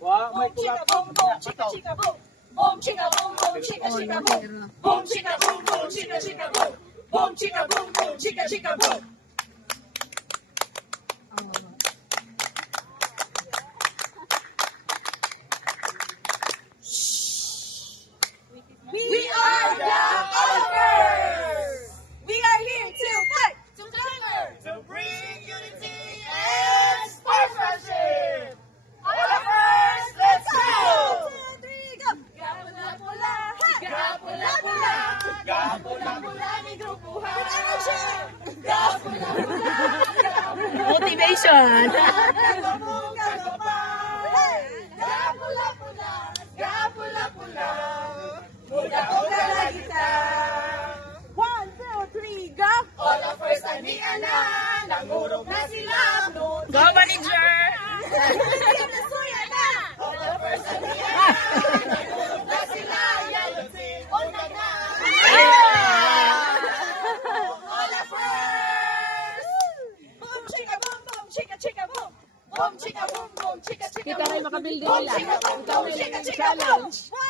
Wow, may tulak. Boom, chika, chika, boom. Boom, chika, boom, boom, chika, chika, boom. Boom, chika, boom, boom, chika, chika, boom. Boom, chika, boom, boom, chika, chika, boom. We are the Oliver! We are here to fight, to conquer, to bring unity and sportsmanship! Olivers, let's go! 1, 2, 3, go! Gapula-pula, ha! Gapula-pula! Gapula-pula ni grupuhan! With energy! Gapula-pula! Motivation. Gapula-pula! Gapula-pula! Gapula-pula! Uga-uga lagi kita! 1, 2, 3, go! Olivers ang di ana, nangurog na sila doon. Go, manager! Nasuya na! Olivers ang di ana, nangurog na sila, yellow team, una na! Olivers! Boom, chika, boom, boom, chika, chika, boom! Boom, chika, boom, boom, chika, chika, Kita boom! rin makabuilding Boom, nila. chika, boom, Ikaw boom, rin chika, yung chika, boom! challenge. 1,